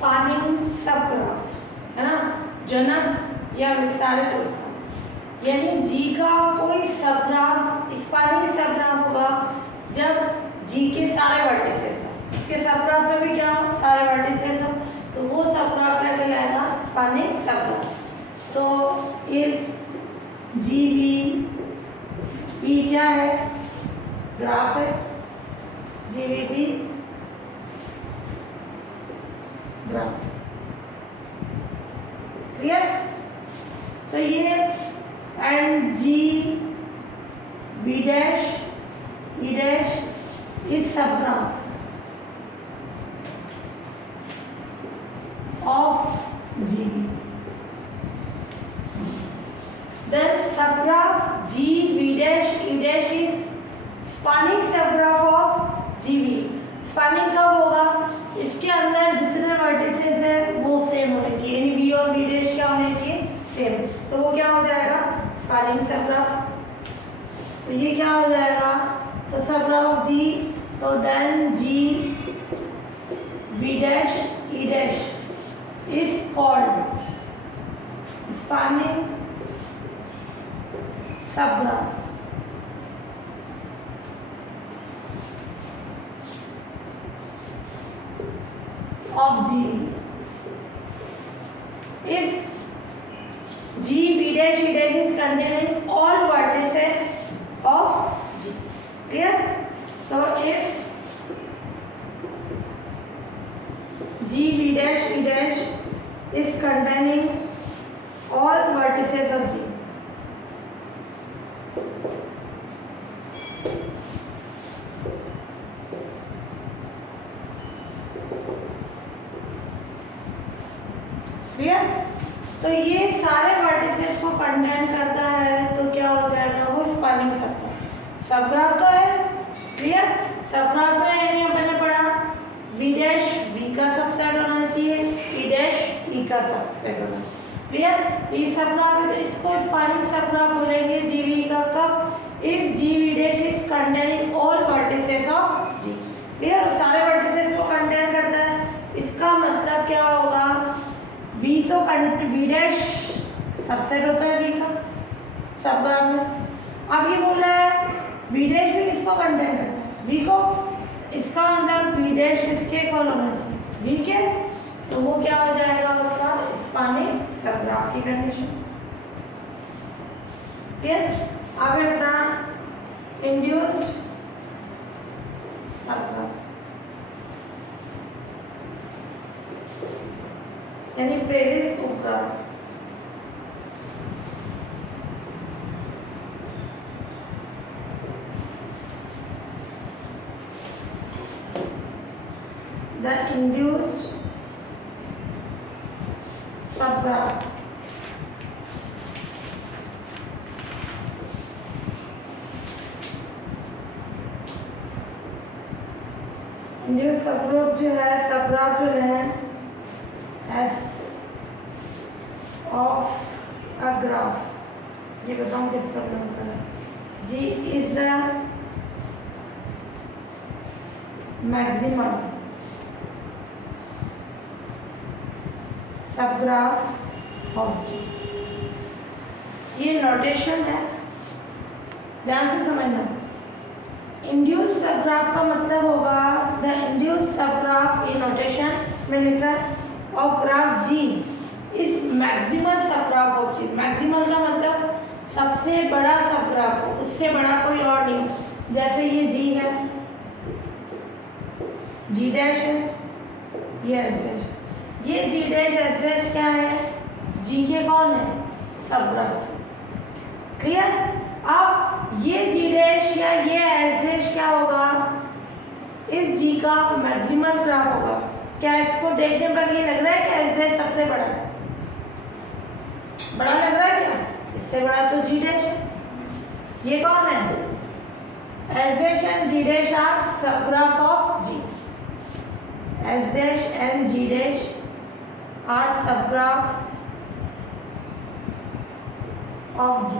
Spanning subgraph है ना, जनक या विस्तारित उत्पाद। यानी जी का कोई सबग्राफ स्पानिंग सबग्राफ होगा जब जी के सारे वर्टिसेस हैं, इसके सबग्राफ में भी क्या हो, सारे वर्टिसेस हो, तो वो सबग्राफ क्या कहलाएगा, स्पानिंग सबग्राफ। तो इफ जी बी क्या है, ग्राफ है, जी बी ग्राफ, क्लियर। तो ये and G B dash E dash is subgraph of GB. Then subgraph GB dash E dash is spanning subgraph of GB. Spanning कब होगा, इसके अंदर जितने वर्टिसेस है वो सेम होने चाहिए, यानी बी और बी डैश क्या होने चाहिए, सेम। तो वो क्या हो जाएगा, स्पानिंग सबग्राफ। तो ये क्या हो जाएगा, तो सबग्राफ ऑफ जी, तो then G B dash E dash is called spanning subgraph of G. If G B dash E dash is contained in all vertices of G, clear? So if G B dash E dash is containing all vertices of G, clear. तो ये सारे vertices को contain करता है, तो क्या हो जाएगा, वो स्पानिंग सबग्राफ। सबग्राफ तो है, क्लियर। सबग्राफ में यानी मैंने पढ़ा वी डैश वी का सबसेट होना चाहिए, ई डैश ई का सबसेट होना चाहिए, क्लियर। तो ये सबग्राफ है, तो इसको स्पानिंग सबग्राफ बोलेंगे जी वी का कब, if G V dash is containing all vertices of G, clear. सारे वर्टिसेस को कंटेन करता है, इसका मतलब क्या होगा, वी तो वी डैश सबसेट होता है वी का सबग्राफ में। अब ये बोल रहा है वी डैश भी किसको कंटेन करता है, वी को, इसका मतलब वी डैश किसके इक्वल होना चाहिए, वी के, तो वो क्या हो जाएगा, उसका स्पानिंग सबग्राफ की कंडीशन, ठीक है। अब अपना इंड्यूस्ड सबग्राफ यानी प्रेरित उपग्राफ। The induced subgraph induced subgroup जो है, सबग्राफ जो है S of a graph, ये बताऊं किसका बिलोंग कर रहा है, G is the maximum subgraph of G. ये नोटेशन है, ध्यान से समझना। इंड्यूस सबग्राफ का मतलब होगा द इंड्यूस सबग्राफ, ये नोटेशन में लिखा है, of graph G is maximal subgraph of G. Maximal का मतलब सबसे बड़ा सबग्राफ हो, उससे बड़ा कोई और नहीं हो। जैसे ये जी है, जी डैश है, ये एस डैश, ये जी डैश एस डैश क्या है, जी के कौन है, सबग्राफ, क्लियर। अब ये जी डैश या ये एस डैश क्या होगा, इस जी का मैक्सिमल ग्राफ होगा। क्या इसको देखने पर ये लग रहा है कि एस डैश सबसे बड़ा है, बड़ा लग रहा है क्या, इससे बड़ा तो जी डैश है। ये कौन है, S dash and G dash R subgraph of G, S dash and G dash R subgraph of G.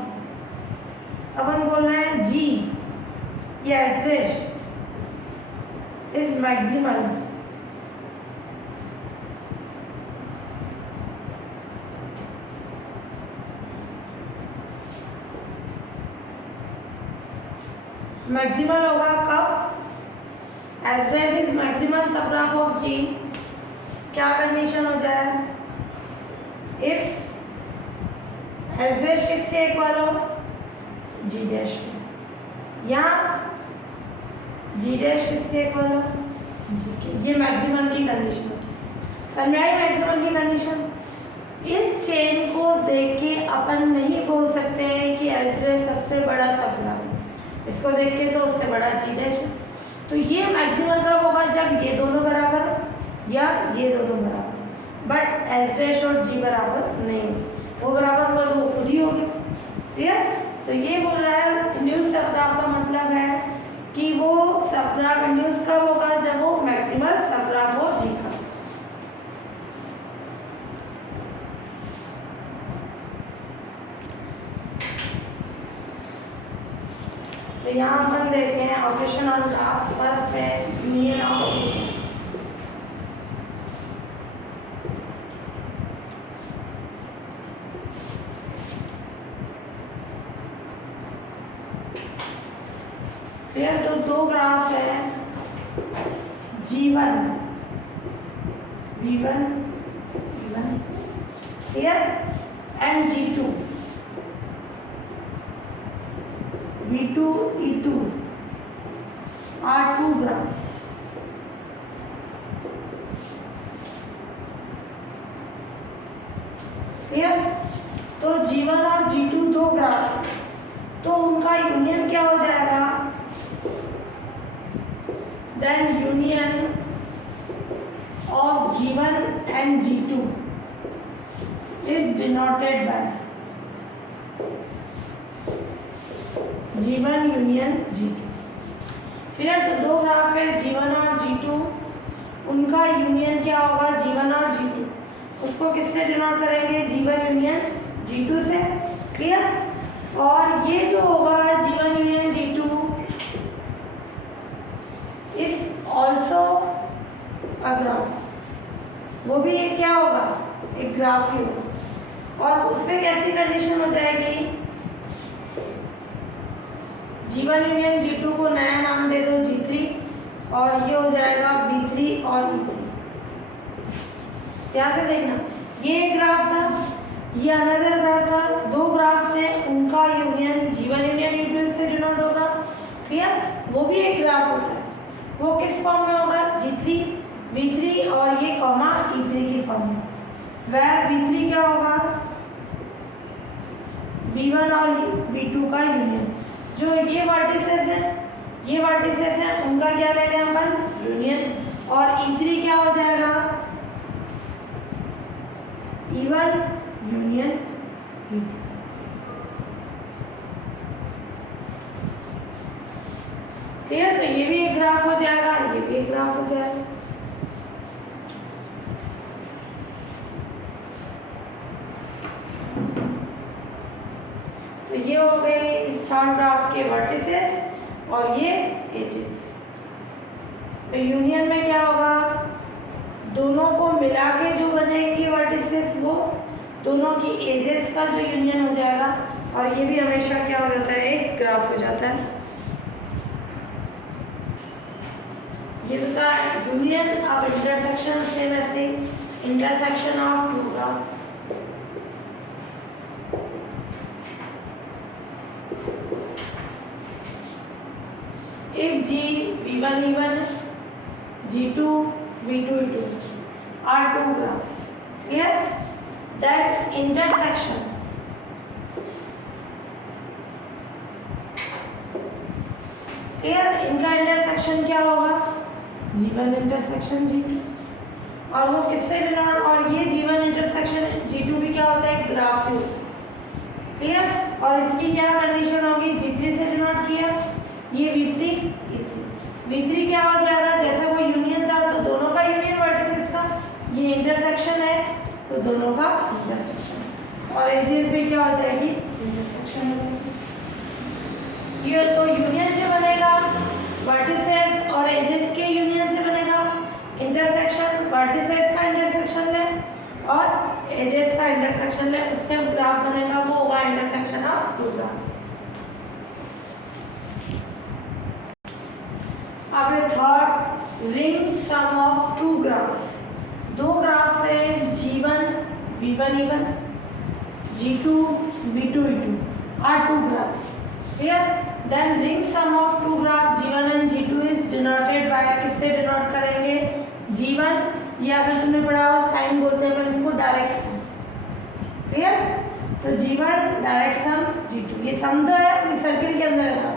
अपन बोल रहे हैं जी या S dash is maximal maximal होगा कब? S dash is maximal subgraph of G. क्या condition हो जाए? इफ एस डैश किसके इक्वल हो? जी डैश के, या जी डैश किसके इक्वल हो? जी के। ये मैक्सिमम की कंडीशन होती है। समझ आई मैक्सिमम की कंडीशन? इस चेन को देख के अपन नहीं बोल सकते हैं कि एस डैश सबसे बड़ा सब ग्राफ है, इसको देख के तो उससे बड़ा जी डैश है। तो ये मैक्सिमम कब होगा? जब ये दोनों बराबर हो या ये दोनों बराबर हो, बट एस डैश और जी बराबर नहीं होते। वो बराबर हुआ तो वो खुद ही हो गया। क्लियर? तो ये बोल रहा है इंड्यूस सब ग्राफ का मतलब है कि वो सब ग्राफ इंड्यूस कब होगा? जब वो मैक्सिमल सब ग्राफ हो जी का। तो यहाँ अपन देखते हैं ऑपरेशन ऑन ग्राफ। फर्स्ट है यूनियन ऑफ, तो दो ग्राफ है G1 V1 clear and G2 V2 E2 are two graphs। Clear? तो G1 और G2 दो ग्राफ्स, तो उनका यूनियन क्या हो जाएगा? Then union of G1 and G2 is denoted by G1 union G2। Clear? तो दो ग्राफ है G1 और G2, उनका यूनियन क्या होगा? G1 और G2। उसको किससे डिनोट करेंगे? G1 यूनियन G2 से। क्लियर? और ये जो होगा G1 union G2 is also a graph, वो भी एक क्या होगा? एक ग्राफ ही होगा। और उस पर कैसी कंडीशन हो जाएगी? G1 यूनियन G2 को नया नाम दे दो G3, और ये हो जाएगा B3 और E3। ध्यान से देखना, ये एक ग्राफ था, ये अनदर ग्राफ था, दो ग्राफ से उनका यूनियन G1 यूनियन E2 से डिनोट होगा। क्लियर? वो भी एक ग्राफ होता है, वो किस फॉर्म में होगा? G3 V3 और ये कॉमा E3 की फॉर्म में। वह V3 क्या होगा? V1 और V2 का यूनियन। जो ये वर्टिसेस हैं उनका क्या ले लें अपन? यूनियन। और E3 क्या हो जाएगा? E1 union E2। क्लियर? तो ये भी एक ग्राफ हो जाएगा, ये भी एक ग्राफ हो जाएगा। तो ये हो गए इस थर्ड ग्राफ के वर्टिसेस और ये एजेस। तो यूनियन में क्या होगा? दोनों को मिला के जो बनेंगे वर्टिसेस, वो दोनों की एजेस का जो यूनियन हो जाएगा। और ये भी हमेशा क्या हो जाता है? एक ग्राफ हो जाता है। ये होता है यूनियन ऑफ इंटरसेक्शन, सेम ऐसे intersection of two graphs. If G V1 E1 G2 V2 E2 are two graphs, clear? That intersection clear? इनका इंटरसेक्शन क्या होगा? G1 इंटरसेक्शन G2, और वो किससे डिनोट? और ये G1 इंटरसेक्शन G2 भी क्या होता है? ग्राफ ही होता है। क्लियर? और इसकी क्या कंडीशन होगी? G3 से डिनोट किया, ये V3 E3। V3 क्या हो जाएगा? जैसे वो यूनियन था तो दोनों का यूनियन वर्टिसेस का, ये इंटरसेक्शन है तो दोनों का इंटरसेक्शन, और एजेस भी क्या हो जाएगी? इंटरसेक्शन हो जाएगी। ये तो यूनियन जो बनेगा वर्टिसेस और एजेस के यूनियन से बनेगा इंटरसेक्शन। वर्टिसेस का इंटरसेक्शन ले और एजेस का इंटरसेक्शन ले, उससे ग्राफ बनेगा, वो होगा इंटरसेक्शन ऑफ टू ग्राफ। अब ये third, ring sum of two graphs. दो ग्राफ्स है G1 V1 E1, G2 V2 E2 are two graphs. Here then ring sum of two graph G1 and G2 is denoted by, किससे denote करेंगे? G1, ये अगर तुमने पढ़ा हुआ sign बोलते हैं अपन इसको डायरेक्ट सम। क्लियर? तो G1 डायरेक्ट सम, G2 ये सम तो है ये सर्किल के अंदर है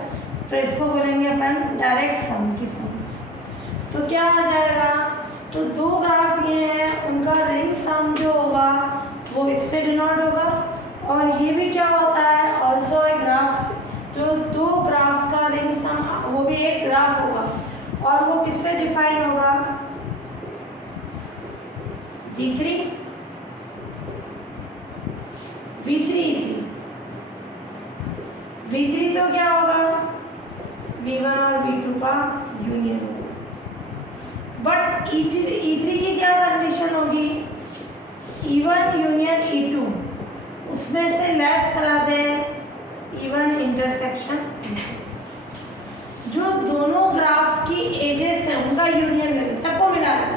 तो इसको बोलेंगे अपन डायरेक्ट सम की फॉर्म। तो क्या आ जाएगा? तो दो ग्राफ ये हैं उनका रिंग सम जो होगा वो इससे डिनोट होगा और ये भी क्या होता है ऑल्सो ए ग्राफ। जो दो ग्राफ्स का रिंग सम वो भी एक ग्राफ होगा और वो किससे डिफाइन होगा? G3 V3 E3। V3 तो क्या होगा? V1 और V2 का यूनियन होगा। बट E3 की क्या कंडीशन होगी? E1 यूनियन E2, उसमें से लेस करा दें E1 इंटरसेक्शन। जो दोनों ग्राफ्स की एजेस हैं उनका यूनियन लें, सबको मिला दें,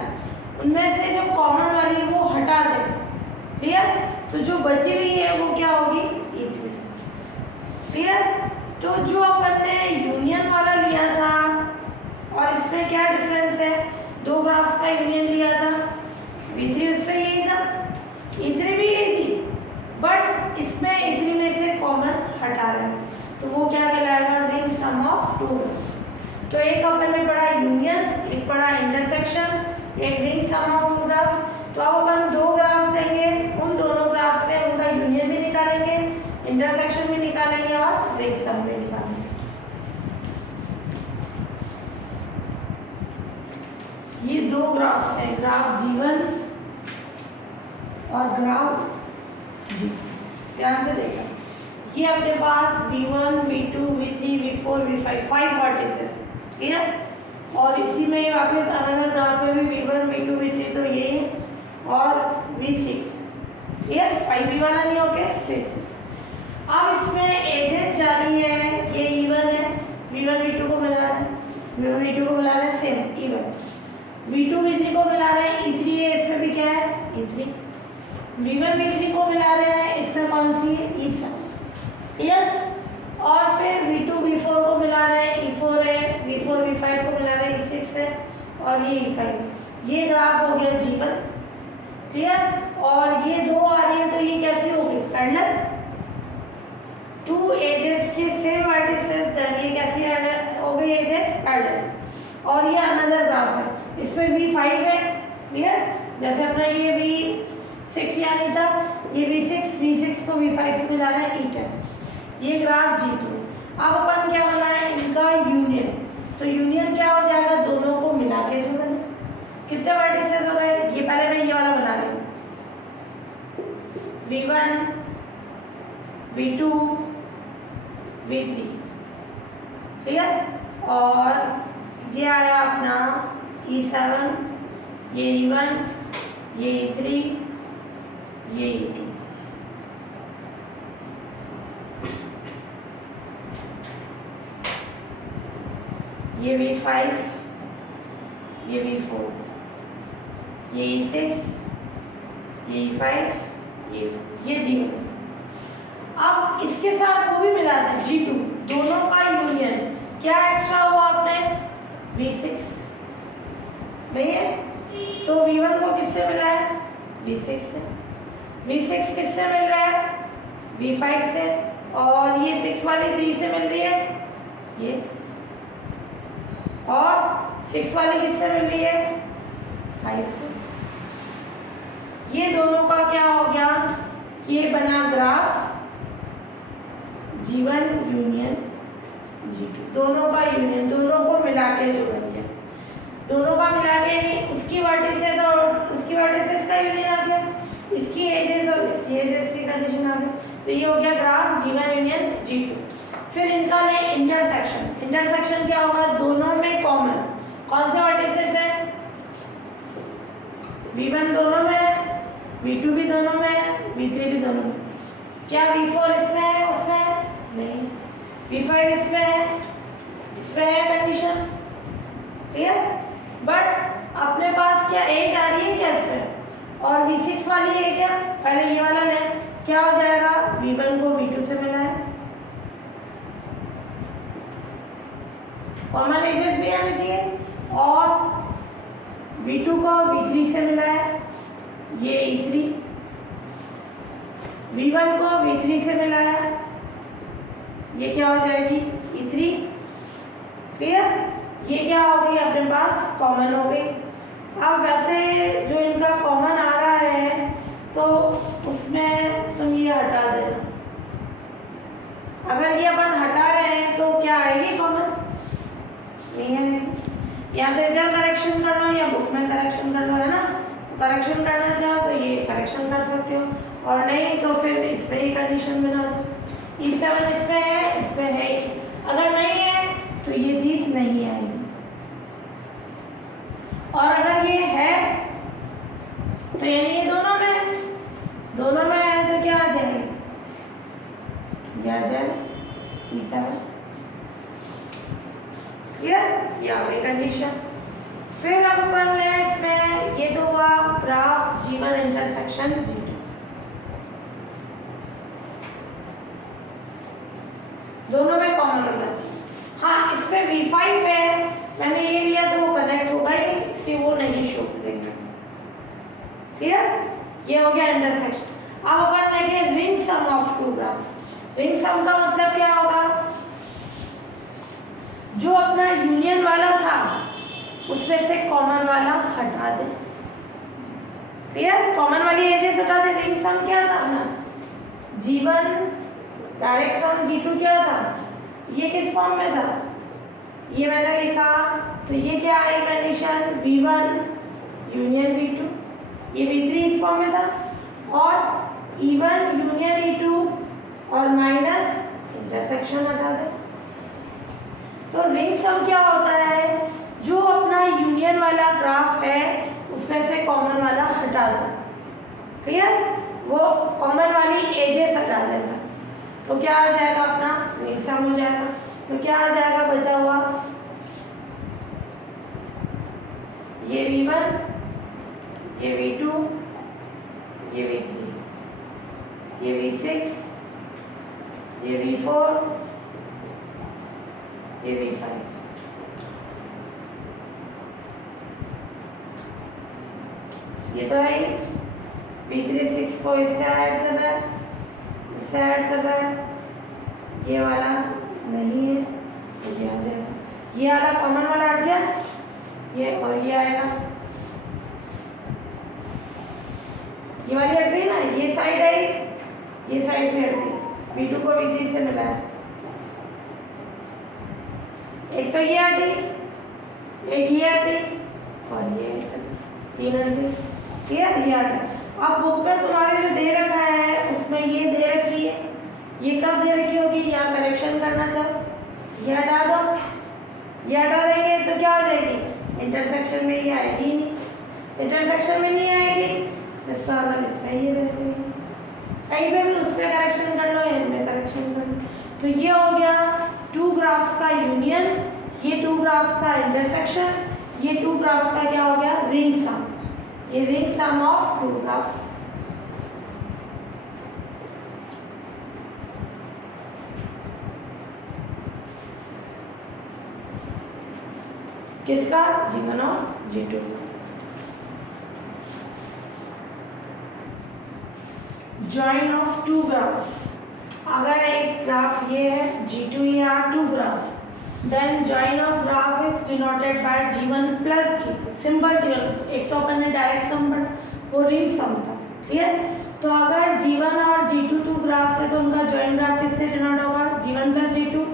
उनमें से जो कॉमन वाली वो हटा दें। क्लियर? तो जो बची हुई है वो क्या होगी? E3। क्लियर? तो जो अपन ने यूनियन वाला लिया था और इसमें क्या डिफरेंस है? दो ग्राफ्स का यूनियन लिया था, V3 उसमें यही था, E3 भी यही थी, बट इसमें E3 में से कॉमन हटा रहे हैं तो वो क्या कहलाएगा? Ring sum of two. तो एक अपन ने पढ़ा यूनियन, एक पढ़ा इंटरसेक्शन, एक ring sum of two graphs. तो अब अपन दो ग्राफ लेंगे, उन दोनों ग्राफ से उनका यूनियन भी निकालेंगे, इंटरसेक्शन भी निकालेंगे और रिंग सम भी निकालेंगे। ये दो ग्राफ्स हैं, ग्राफ G1 और ग्राफ G2। ध्यान से देखा, ये अपने पास V1 V2 V3 V4 V5 5 vertices. Clear? और इसी में वापस अनदर ग्राफ में भी V1 V2 V3 तो ये और V6। क्लियर? 5 भी वाला नहीं होके 6। अब इसमें एजेस जा रही है, ये E1 है, V1 V2 को मिला रहे हैं, V1 V2 को मिला रहे हैं सेम E1, V2 V3 को मिला रहे हैं E3 है, इसमें भी क्या है? E3। V1 V3 को मिला रहे हैं, इसमें कौन सी है? E7। क्लियर? और फिर V2 V4 को मिला रहे हैं, E4 है, V4 V5 को मिला रहे हैं, E6 है और ये E5। ये ग्राफ हो गया G1। क्लियर? और ये दो आ रही है तो ये कैसी होगी? पैरेलल। टू एजेस के सेम वर्टिसेस, देन ये कैसी हो गई? Edges parallel. और ये अनदर ग्राफ है, इसमें V5 है। क्लियर? जैसे अपना ये V6 यानी था, ये V6 को V5 से मिला रहा है E10। ये ग्राफ G2। अब अपन क्या बनाए? इनका यूनियन। तो यूनियन क्या हो जाएगा? दोनों को मिला के जो बने। कितने वर्टिसेस हो गए? ये पहले मैं ये वाला बना रही हूँ, V1 V2 V3। ठीक है? और ये आया अपना E7, ये E1, ये E3, ये E2। ये V5, ये V4, ये E6, ये E5, ये G1। अब इसके साथ वो भी मिला था G2, दोनों का यूनियन। क्या एक्स्ट्रा हुआ आपने? V6 नहीं है तो V1 को किससे मिला है? V6 से। V6 किससे मिल रहा है? V5 से। और ये 6 वाली 3 से मिल रही है, ये। और 6 वाली किससे मिल रही है? 5 से। ये दोनों का क्या हो गया? ये बना ग्राफ G1 यूनियन G2, दोनों का यूनियन, दोनों को मिला के जो बन गया। दोनों का मिला के नहीं, उसकी वर्टिसेस और उसकी वर्टिसेस का यूनियन आ गया, इसकी एजेस और इसकी एजेस की कंडीशन आ गई। तो ये हो गया ग्राफ G1 यूनियन G2। फिर इनका लें इंटरसेक्शन। इंटरसेक्शन क्या होगा? दोनों में कॉमन कौन से वर्टिसेस है? V1 दोनों में है, V2 भी दोनों में है, V3 भी दोनों में। क्या V4 इसमें है? उसमें नहीं। V5 इसमें है, इसमें है कंडीशन। क्लियर। बट अपने पास क्या एज आ रही है क्या इसमें, और V6 वाली है क्या, पहले ये वाला लें, क्या हो जाएगा, V1 को V2 से मिला है, कॉमन एजेस भी आनी चाहिए, और V2 को V3 से मिला है, ये E3, V1 को V3 से मिला है, ये क्या हो जाएगी E3, क्लियर। ये क्या हो गई अपने पास कॉमन हो गई। अब वैसे जो इनका कॉमन आ रहा है तो उसमें तुम ये हटा देना, अगर ये अपन हटा रहे हैं तो क्या आएगी कॉमन, नहीं आएगी। या तो इधर करेक्शन कर लो या बुक में करेक्शन कर लो, है ना। तो करेक्शन करना चाहो तो ये करेक्शन कर सकते हो, और नहीं तो फिर इस पे ही कंडीशन बना दो, E7 इस पे है, इस पे है, अगर नहीं है तो ये चीज नहीं आएगी, और अगर ये है तो यानी ये दोनों में है, दोनों में है तो क्या आ जाएगी, ये आ जाएगा E7, क्लियर। ये आ गई कंडीशन। फिर अब अपन ले इसमें ये तो हुआ ग्राफ G1 इंटरसेक्शन G2, दोनों में कॉमन होना चाहिए। हाँ, इस पे V5 है, मैंने ये लिया तो वो कनेक्ट होगा ही नहीं, इसलिए वो नहीं शो करेंगे, क्लियर। ये हो गया इंटरसेक्शन। अब अपन देखें ring sum of two graphs. Ring sum का मतलब क्या होगा, जो अपना यूनियन वाला था उसमें से कॉमन वाला हटा दे, क्लियर। कॉमन वाली एजेस हटा दे। रिंग सम क्या था ना, G1 डायरेक्ट सम G2 क्या था, ये किस फॉर्म में था, ये मैंने लिखा, तो ये क्या आई कंडीशन, V1 यूनियन V2, ये V3 इस फॉर्म में था, और E1 यूनियन E2 और माइनस इंटरसेक्शन हटा दे। तो रिंग सम क्या होता है, जो अपना यूनियन वाला ग्राफ है उसमें से कॉमन वाला हटा दो, क्लियर। वो कॉमन वाली एजेस हटा देना, तो क्या आ जाएगा अपना रिंग सम हो जाएगा। तो क्या आ जाएगा बचा हुआ, ये V1, ये V2, ये V3, ये V6, ये V4, ये V5। ये तो है V3 6 को इससे ऐड कर रहा है, इससे ऐड कर रहा है, ये वाला नहीं है तो ये आ जाएगा, ये वाला कॉमन वाला हट गया, ये और ये आएगा, ये वाली हट गई ना, ये साइड आई, ये साइड भी हट गई, V2 को V3 से मिला है, एक तो ये हटी, एक ये हटी, और ये तीन हट गई, क्लियर। ये आ गया। अब बुक में तुम्हारे जो दे रखा है उसमें ये दे रखी है, ये कब दे रखी होगी, यहाँ करेक्शन करना चाहो, ये हटा दो, ये हटा देंगे तो क्या हो जाएगी, इंटरसेक्शन में ये आएगी ही नहीं, इंटरसेक्शन में नहीं आएगी, इसका मतलब इसमें ये रह जाएगी, कहीं पे भी उस पर करेक्शन कर लो, इनमें करेक्शन कर लो। तो ये हो गया टू ग्राफ्स का यूनियन, ये टू ग्राफ्स का इंटरसेक्शन, ये टू ग्राफ्स का क्या हो गया रिंग सम, ये ring sum of two graphs. किसका, G1 और G2। Join of two graphs, अगर एक ग्राफ ये है G2, ये are two graphs, then join of graph is denoted by G1 plus G2, simple G1। एक तो अपन ने डायरेक्ट सम पढ़ा, वो रिंग सम था, क्लियर। तो अगर G1 और G2 टू ग्राफ्स है तो उनका जॉइन ग्राफ किससे डिनोट होगा, G1 प्लस G2,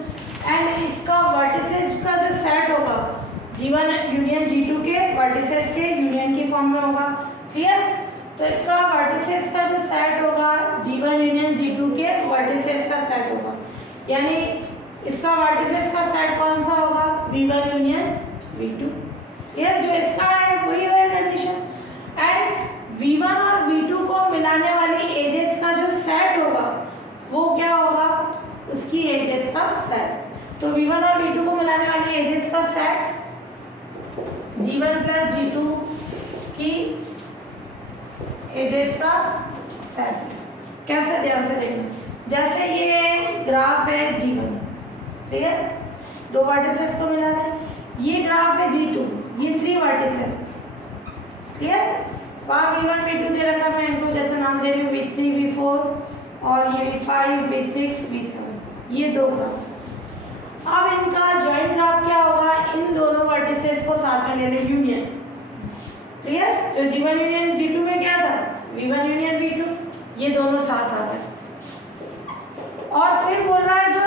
एंड इसका वर्टिसेज का जो सेट होगा G1 यूनियन G2 के वर्टिसेस के यूनियन की फॉर्म में होगा, क्लियर। तो इसका वर्टिसेस का जो सेट होगा G1 यूनियन G2 के वर्टिसेस का सेट होगा, यानी इसका वर्टिसेस का सेट कौन सा होगा, V1 यूनियन V2, क्लियर। जो इसका है वही है कंडीशन, एंड V1 और V2 को मिलाने वाली एजेस का जो सेट होगा वो क्या होगा, उसकी एजेस का सेट। तो V1 और V2 को मिलाने वाली एजेस का सेट G1 प्लस G2 की एजेस का सेट। कैसे, ध्यान से देखना, जैसे ये ग्राफ है G1, ठीक है, 2 वर्टिसेस को मिला है। ये ग्राफ है G2, ये 3 वर्टिसेस, क्लियर। वहाँ V1 V2 दे रखा है, मैं इनको जैसे नाम दे रही हूँ V3 V4 और ये V5 V6 V7, ये 2 ग्राफ। अब इनका जॉइंट ग्राफ क्या होगा, इन दोनों वर्टिसेस को साथ में ले लें, यूनियन, क्लियर। जो G1 यूनियन G2 में क्या था, V1 यूनियन V2, ये दोनों साथ आ गए। और फिर बोल रहा है जो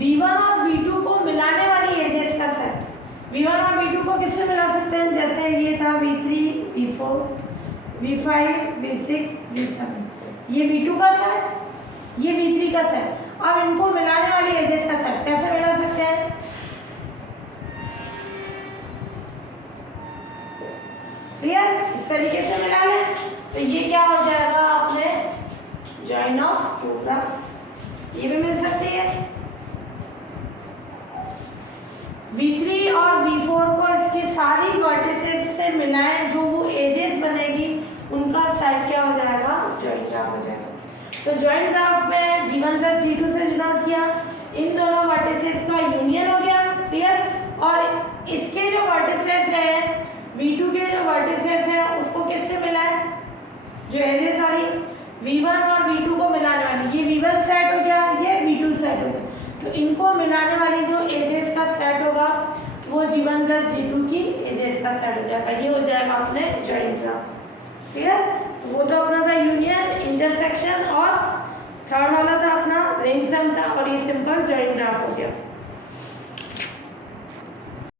V1 और V2 को मिलाने वाली एजेस का सेट। V1 और V2 को किससे मिला सकते हैं, जैसे ये था V3 V4 V5 V6 V7, ये V2 का सेट, ये V3 का सेट। अब इनको मिलाने वाली एजेस का सेट कैसे मिला सकते हैं, क्लियर, इस तरीके से मिला लें। तो ये क्या हो जाएगा अपने जॉइन ऑफ 2 ग्राफ्स, ये भी मिल सकती है। V3 और V4 को इसकी सारी वर्टिसेस से मिलाएं, जो वो एजेस बनेगी उनका सेट क्या हो जाएगा, जॉइंट ग्राफ हो जाएगा। तो जॉइंट ग्राफ में G1 प्लस G2 से डिनोट किया, इन दोनों वर्टिसेस का यूनियन हो गया, क्लियर। और इसके जो वर्टिसेस है, V2 के जो वर्टिसेस है उसको किससे मिलाएं, जो एजेस आ रही V1 और V2 को मिलाने वाली, ये V1 सेट हो गया, ये V2 सेट हो गया। तो इनको मिलाने वाली जो एजेस का सेट होगा वो G1 प्लस G2 की एजेस का सेट हो जाएगा, ये हो जाएगा अपने जॉइंट ग्राफ, क्लियर। वो तो अपना था यूनियन, इंटरसेक्शन, और थर्ड वाला था अपना रिंग सम था, और ये सिंपल जॉइंट ग्राफ हो गया।